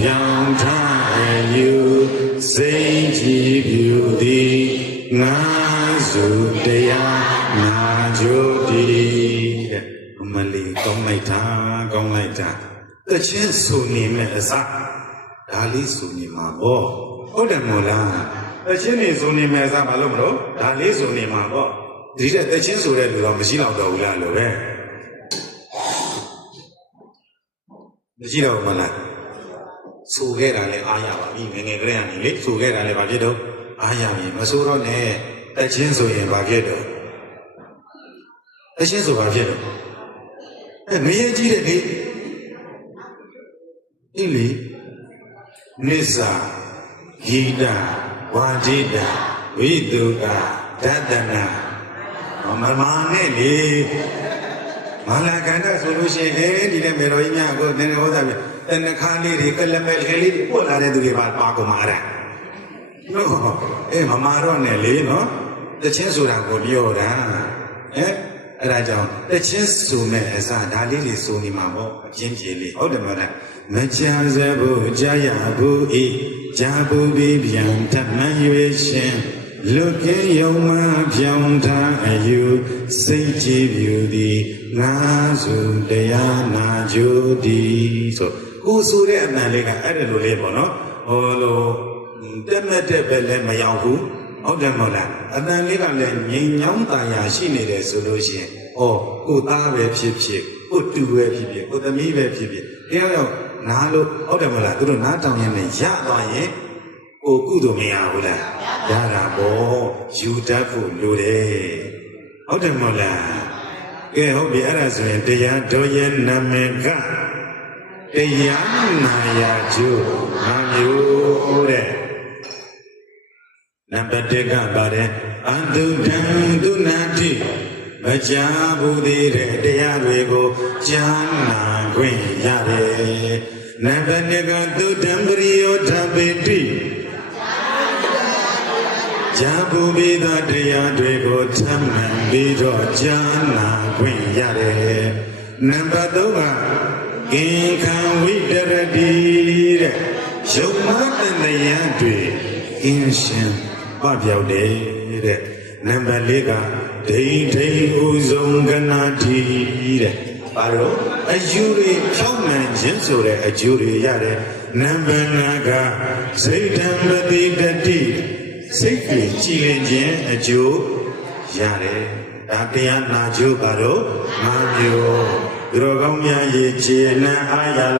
ပြောင်းထားယူစိတ်ကြည်ပြူသည်ငါစုတရားနာကြိုသည်တဲ့အမလီကောင်းလိုက်တာကောင်းလိုက်တာတချင်းဆိုနေမဲ့အစားဒါလေးဆိုနေမှာပေါ့ဟုတ်တယ်မို့လားတချင်းနေဆိုနေမဲ့အစားမလုပ်မလို့ဒါလေးဆိုနေမှာပေါ့ဒီတဲ့တချင်းဆိုတဲ့လူတော့မရှိတော့ဘူးလားလို့ပဲမရှိတော့ဘူးမလားဆိုခဲ့တာလည်းအားရပါပြီငယ်ငယ်ကလေးကနေလေဆိုခဲ့တာလည်းဘာဖြစ်တော့အားရပြီမဆိုတော့နဲ့တချင်းဆိုရင်ဘာဖြစ်တော့တချင်းဆိုဘာဖြစ်တော့ငရေကြီးတဲ့လေဣလီနိစ္စဂီတဝါဒိတဝိတုကဒတနာမမာနဲ့လေမလာကန္တဆိုလို့ရှိရင်ဒီတဲ့မေတော်ကြီးများကိုသင်္ဟောတာပြတဏခါလေးတွေကလမဲလေးလေးပို့လာတဲ့သူတွေပါကုန်မှာတဲ့နော်မမာတော့နဲ့လေနော်တချင်းဆိုတာကိုပြောတာအဲ့ဒါကြောင့်တချင်းဆိုမဲ့အစားဒါလေးတွေဆိုနေမှာပေါ့အချင်းပြေလေးဟုတ်တယ်မလားမချမ်းစဘူးကြာရဘူးဤဂျာဘူးပြီးပြန်ထမှန်ရွေရှင်လူကင်းယုံမှပြောင်းထားအယူစိတ်ကြည်ပြူသည်ငါစုတရားနာကြိုသည်ဆိုကိုဆိုတဲ့အမှန်လေးကအဲ့ဒါလိုလေးပေါ့နော်ဟိုလိုတက်မဲ့တဲ့ပဲလည်းမရောက်ဘူးဟုတ်တယ်မဟုတ်လားအတန်လေးကလည်းငြိမ်ညောင်းတာယာရှိနေတယ်ဆိုလို့ရှိရင်ကိုသားပဲဖြစ်ဖြစ်ကိုတူပဲဖြစ်ဖြစ်ကိုသမီးပဲဖြစ်ဖြစ်တရားတော့နားလို့ဟုတ်တယ်မဟုတ်လားသူတို့နားတောင်ရင်လည်းရသွားရင်ကိုကုသိုလ်မရဘူးလားရတာပေါ့ယူတတ်ဖို့လိုတယ်ဟုတ်တယ်မဟုတ်လားကဲဟုတ်ပြီအဲ့ဒါဆိုရင်တရားတော်ရဲ့နာမည်ကတရားနာရာကျိုးငါမျိုးတဲ့နံပါတ်1ကပါတယ်အတုတံသူနာတိမကြဘူးသေးတဲ့တရားတွေကိုကြားနာခွင့်ရတယ်နံပါတ်2ကသုတံပရိယောဓပေတိကြားဘူးပြီးသောတရားတွေကိုထမ်းမှန်ပြီးတော့ကြားနာခွင့်ရတယ်နံပါတ်3ကကင်ခံဝိတရတိတဲ့ယုံမတန်တရားတွေကင်းရှင်းပပြောက်တယ်တဲ့နံပါတ်4ကဒိဋ္ဌိဥဆုံးကနာတိတဲ့ဘာလို့အယူတွေဖြောင်းမှန်ခြင်းဆိုတဲ့အကျိုးတွေရတယ်နံပါတ်5ကစိတ်တံပတိတတိစိတ်ကြီးကြည်လင်ခြင်းအကျိုးရတယ်ဒါတရားနာကျိုးဘာလို့၅မျိုးသူတော်ကောင်းများရဲ့ခြေနှံအားရ